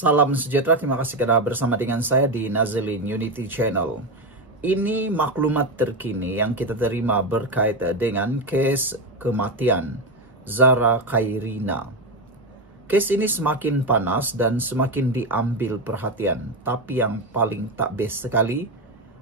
Salam sejahtera, terima kasih karena bersama dengan saya di Nazilin Unity Channel. Ini maklumat terkini yang kita terima berkaitan dengan kes kematian Zara Khairina. Kes ini semakin panas dan semakin diambil perhatian, tapi yang paling tak best sekali,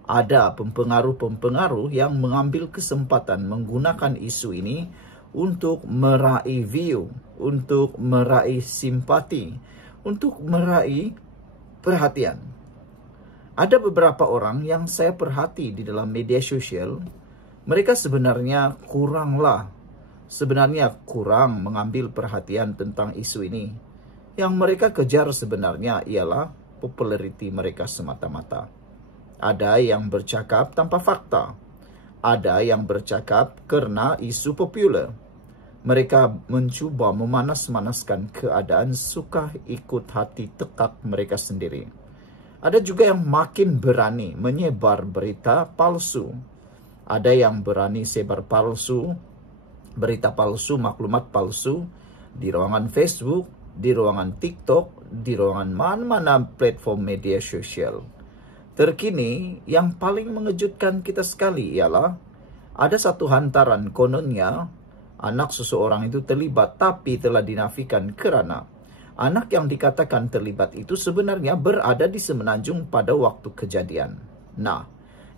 ada pempengaruh-pempengaruh yang mengambil kesempatan menggunakan isu ini untuk meraih view, untuk meraih simpati, untuk meraih perhatian. Ada beberapa orang yang saya perhati di dalam media sosial, mereka sebenarnya kurang mengambil perhatian tentang isu ini. Yang mereka kejar sebenarnya ialah populariti mereka semata-mata. Ada yang bercakap tanpa fakta, ada yang bercakap karena isu populer. Mereka mencuba memanas-manaskan keadaan, suka ikut hati tekak mereka sendiri. Ada juga yang makin berani menyebar berita palsu. Ada yang berani sebar palsu, berita palsu, maklumat palsu di ruangan Facebook, di ruangan TikTok, di ruangan mana-mana platform media sosial. Terkini, yang paling mengejutkan kita sekali ialah ada satu hantaran kononnya anak seseorang itu terlibat, tapi telah dinafikan kerana anak yang dikatakan terlibat itu sebenarnya berada di Semenanjung pada waktu kejadian. Nah,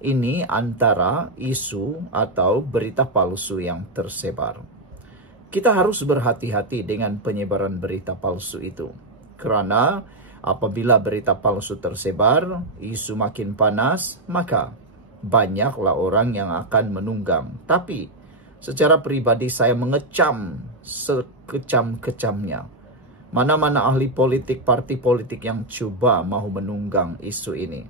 ini antara isu atau berita palsu yang tersebar. Kita harus berhati-hati dengan penyebaran berita palsu itu. Kerana apabila berita palsu tersebar, isu makin panas, maka banyaklah orang yang akan menunggang. Tapi secara pribadi saya mengecam sekecam-kecamnya mana-mana ahli politik, parti politik yang cuba mahu menunggang isu ini.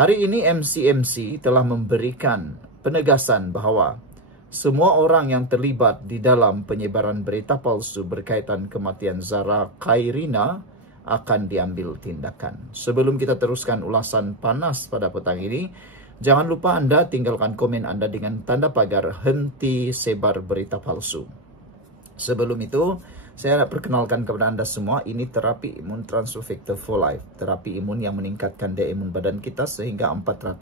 Hari ini MC telah memberikan penegasan bahawa semua orang yang terlibat di dalam penyebaran berita palsu berkaitan kematian Zara Khairina akan diambil tindakan. Sebelum kita teruskan ulasan panas pada petang ini, jangan lupa Anda tinggalkan komen Anda dengan tanda pagar henti sebar berita palsu. Sebelum itu, saya nak perkenalkan kepada Anda semua, ini terapi imun transfer factor for life. Terapi imun yang meningkatkan daya imun badan kita sehingga 400%.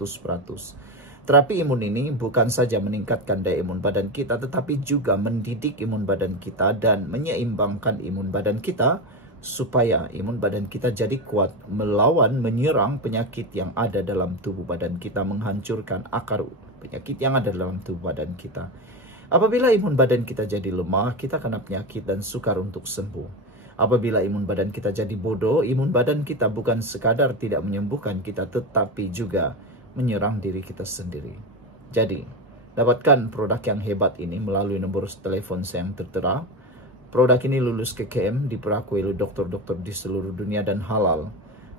Terapi imun ini bukan saja meningkatkan daya imun badan kita, tetapi juga mendidik imun badan kita dan menyeimbangkan imun badan kita supaya imun badan kita jadi kuat melawan, menyerang penyakit yang ada dalam tubuh badan kita, menghancurkan akar penyakit yang ada dalam tubuh badan kita. Apabila imun badan kita jadi lemah, kita kena penyakit dan sukar untuk sembuh. Apabila imun badan kita jadi bodoh, imun badan kita bukan sekadar tidak menyembuhkan kita, tetapi juga menyerang diri kita sendiri. Jadi, dapatkan produk yang hebat ini melalui nomor telepon saya yang tertera. Produk ini lulus KKM, diperakui oleh dokter-dokter di seluruh dunia dan halal.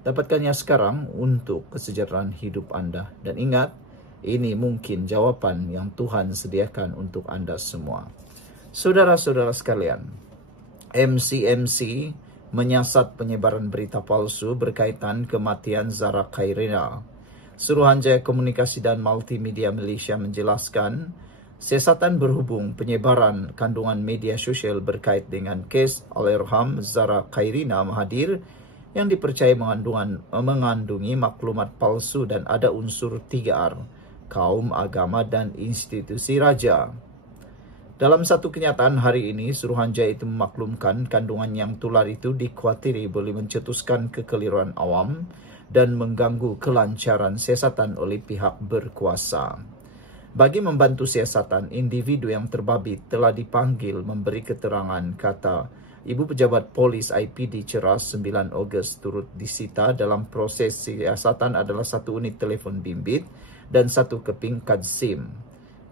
Dapatkannya sekarang untuk kesejahteraan hidup Anda. Dan ingat, ini mungkin jawapan yang Tuhan sediakan untuk Anda semua. Saudara-saudara sekalian, MC menyiasat penyebaran berita palsu berkaitan kematian Zara Khairina. Suruhanjaya Komunikasi dan Multimedia Malaysia menjelaskan, siasatan berhubung penyebaran kandungan media sosial berkait dengan kes Allahyarham Zara Khairina Mahathir yang dipercayai mengandungi maklumat palsu dan ada unsur 3R, kaum, agama, dan institusi raja. Dalam satu kenyataan hari ini, Suruhanjaya itu memaklumkan kandungan yang tular itu dikhawatiri boleh mencetuskan kekeliruan awam dan mengganggu kelancaran siasatan oleh pihak berkuasa. Bagi membantu siasatan, individu yang terbabit telah dipanggil memberi keterangan, kata Ibu Pejabat Polis IPD Ceras 9 Ogos turut disita dalam proses siasatan adalah satu unit telefon bimbit dan satu keping kad SIM.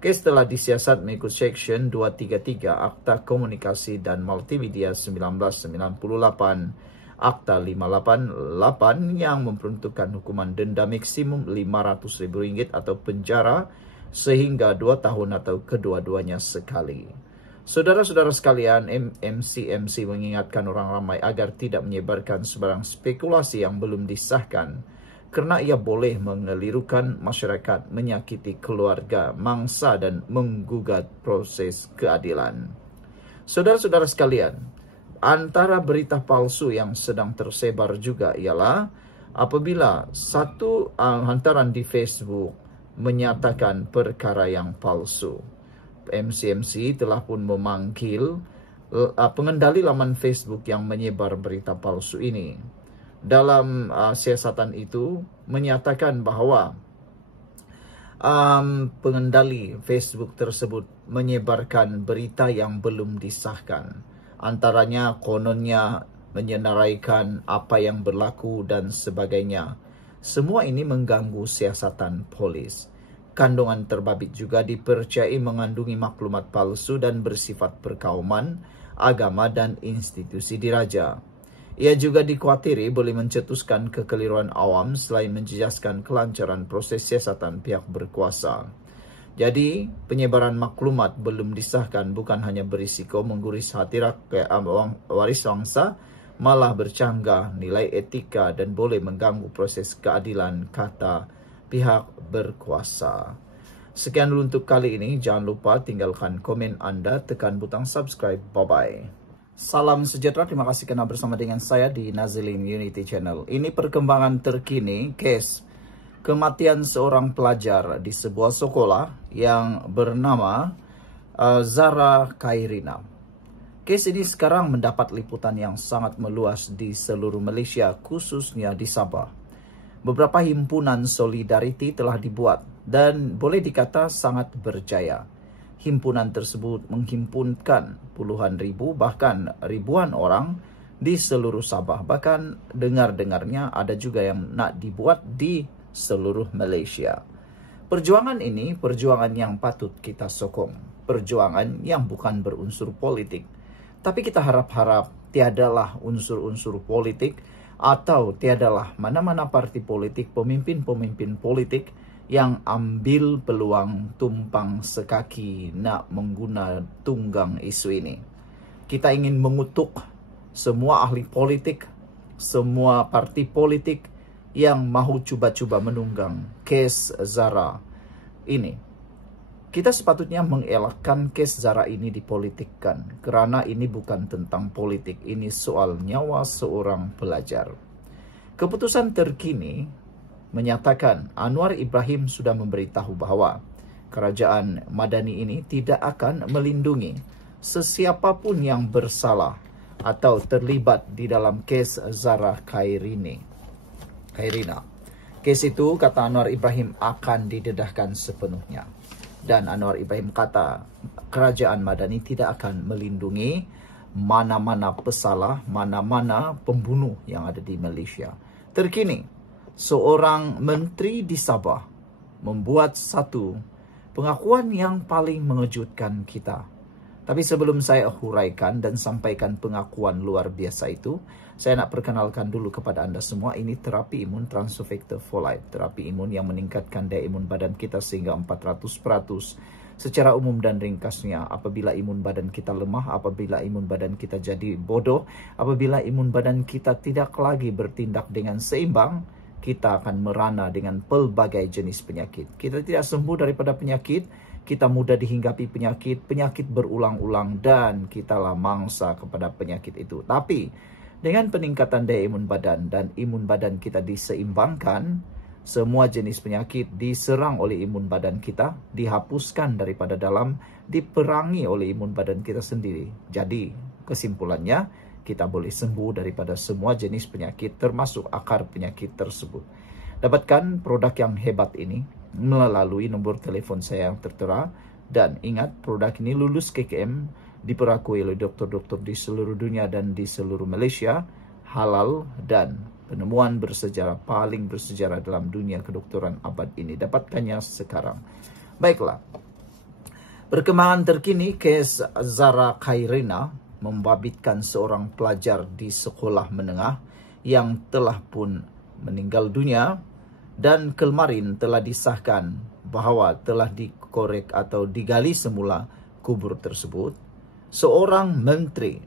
Kes telah disiasat mengikut Seksyen 233 Akta Komunikasi dan Multimedia 1998, Akta 588 yang memperuntukkan hukuman denda maksimum RM500,000 atau penjara sehingga 2 tahun atau kedua-duanya sekali. Saudara-saudara sekalian, MC mengingatkan orang ramai agar tidak menyebarkan sebarang spekulasi yang belum disahkan, kerana ia boleh mengelirukan masyarakat, menyakiti keluarga, mangsa dan menggugat proses keadilan. Saudara-saudara sekalian, antara berita palsu yang sedang tersebar juga ialah apabila satu hantaran di Facebook menyatakan perkara yang palsu. MCMC telah pun memanggil pengendali laman Facebook yang menyebar berita palsu ini. Dalam siasatan itu menyatakan bahawa pengendali Facebook tersebut menyebarkan berita yang belum disahkan. Antaranya kononnya menyenaraikan apa yang berlaku dan sebagainya. Semua ini mengganggu siasatan polis. Kandungan terbabit juga dipercayai mengandungi maklumat palsu dan bersifat perkauman, agama dan institusi diraja. Ia juga dikuatiri boleh mencetuskan kekeliruan awam selain menjejaskan kelancaran proses siasatan pihak berkuasa. Jadi, penyebaran maklumat belum disahkan bukan hanya berisiko mengguris hati waris bangsa, malah bercanggah nilai etika dan boleh mengganggu proses keadilan, kata pihak berkuasa. Sekian dulu untuk kali ini. Jangan lupa tinggalkan komen Anda, tekan butang subscribe. Bye-bye. Salam sejahtera, terima kasih kerana bersama dengan saya di Nazilin Unity Channel. Ini perkembangan terkini kes kematian seorang pelajar di sebuah sekolah yang bernama Zara Khairina. Kes ini sekarang mendapat liputan yang sangat meluas di seluruh Malaysia, khususnya di Sabah. Beberapa himpunan solidariti telah dibuat dan boleh dikata sangat berjaya. Himpunan tersebut menghimpunkan puluhan ribu bahkan ribuan orang di seluruh Sabah. Bahkan dengar-dengarnya ada juga yang nak dibuat di seluruh Malaysia. Perjuangan ini perjuangan yang patut kita sokong. Perjuangan yang bukan berunsur politik. Tapi kita harap-harap tiadalah unsur-unsur politik atau tiadalah mana-mana parti politik, pemimpin-pemimpin politik yang ambil peluang tumpang sekaki nak mengguna tunggang isu ini. Kita ingin mengutuk semua ahli politik, semua parti politik yang mahu cuba-cuba menunggang kes Zara ini. Kita sepatutnya mengelakkan kes Zara ini dipolitikkan, kerana ini bukan tentang politik, ini soal nyawa seorang pelajar. Keputusan terkini menyatakan Anwar Ibrahim sudah memberitahu bahawa kerajaan Madani ini tidak akan melindungi sesiapapun yang bersalah atau terlibat di dalam kes Zara Khairina. Kes itu, kata Anwar Ibrahim, akan didedahkan sepenuhnya. Dan Anwar Ibrahim kata kerajaan Madani tidak akan melindungi mana-mana pesalah, mana-mana pembunuh yang ada di Malaysia. Terkini, seorang menteri di Sabah membuat satu pengakuan yang paling mengejutkan kita. Tapi sebelum saya huraikan dan sampaikan pengakuan luar biasa itu, saya nak perkenalkan dulu kepada anda semua, ini terapi imun Transfer Factor for Life. Terapi imun yang meningkatkan daya imun badan kita sehingga 400%. Secara umum dan ringkasnya, apabila imun badan kita lemah, apabila imun badan kita jadi bodoh, apabila imun badan kita tidak lagi bertindak dengan seimbang, kita akan merana dengan pelbagai jenis penyakit. Kita tidak sembuh daripada penyakit, kita mudah dihinggapi penyakit, penyakit berulang-ulang dan kitalah mangsa kepada penyakit itu. Tapi dengan peningkatan daya imun badan dan imun badan kita diseimbangkan, semua jenis penyakit diserang oleh imun badan kita, dihapuskan daripada dalam, diperangi oleh imun badan kita sendiri. Jadi kesimpulannya, kita boleh sembuh daripada semua jenis penyakit termasuk akar penyakit tersebut. Dapatkan produk yang hebat ini melalui nombor telefon saya yang tertera. Dan ingat, produk ini lulus KKM, diperakui oleh doktor-doktor di seluruh dunia dan di seluruh Malaysia, halal dan penemuan bersejarah, paling bersejarah dalam dunia kedokteran abad ini. Dapatkannya sekarang. Baiklah, perkembangan terkini kes Zara Khairina membabitkan seorang pelajar di sekolah menengah yang telah pun meninggal dunia, dan kemarin telah disahkan bahawa telah dikorek atau digali semula kubur tersebut. Seorang menteri,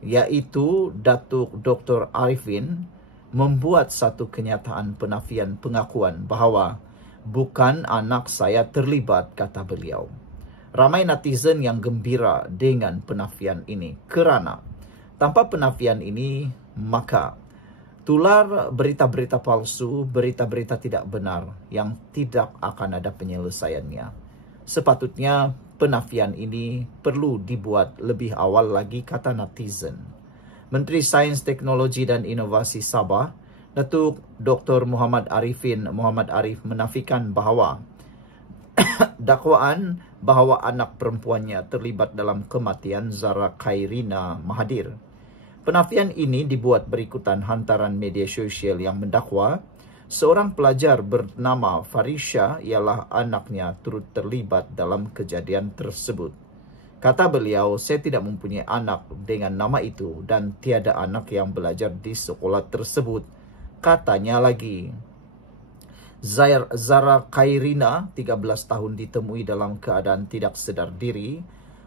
yaitu Datuk Dr. Arifin, membuat satu kenyataan penafian pengakuan bahawa bukan anak saya terlibat, kata beliau. Ramai netizen yang gembira dengan penafian ini kerana Tanpa penafian ini, maka tular berita-berita palsu, berita-berita tidak benar yang tidak akan ada penyelesaiannya. Sepatutnya penafian ini perlu dibuat lebih awal lagi, kata netizen. Menteri Sains, Teknologi dan Inovasi Sabah, Datuk Dr. Muhammad Arif menafikan bahawa dakwaan bahawa anak perempuannya terlibat dalam kematian Zara Khairina Mahathir. Penafian ini dibuat berikutan hantaran media sosial yang mendakwa seorang pelajar bernama Farisha ialah anaknya turut terlibat dalam kejadian tersebut. Kata beliau, saya tidak mempunyai anak dengan nama itu dan tiada anak yang belajar di sekolah tersebut. Katanya lagi, Zara Khairina, 13 tahun, ditemui dalam keadaan tidak sedar diri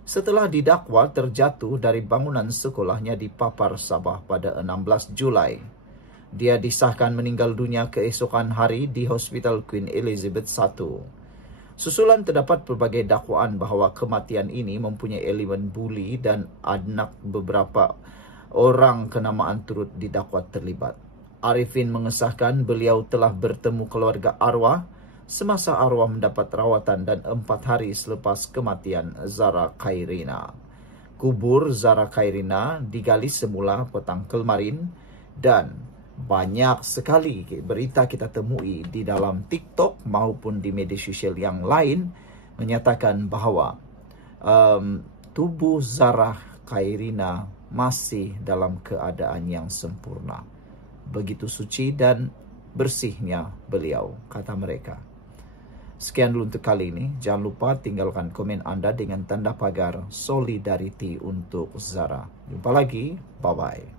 setelah didakwa terjatuh dari bangunan sekolahnya di Papar, Sabah pada 16 Julai. Dia disahkan meninggal dunia keesokan hari di Hospital Queen Elizabeth I. Susulan terdapat berbagai dakwaan bahawa kematian ini mempunyai elemen buli dan anak beberapa orang kenamaan turut didakwa terlibat. Arifin mengesahkan beliau telah bertemu keluarga arwah semasa arwah mendapat rawatan dan 4 hari selepas kematian Zara Khairina. Kubur Zara Khairina digali semula petang kemarin dan banyak sekali berita kita temui di dalam TikTok maupun di media sosial yang lain menyatakan bahawa tubuh Zara Khairina masih dalam keadaan yang sempurna. Begitu suci dan bersihnya beliau, kata mereka. Sekian dulu untuk kali ini. Jangan lupa tinggalkan komen Anda dengan tanda pagar solidariti untuk Zara. Jumpa lagi. Bye-bye.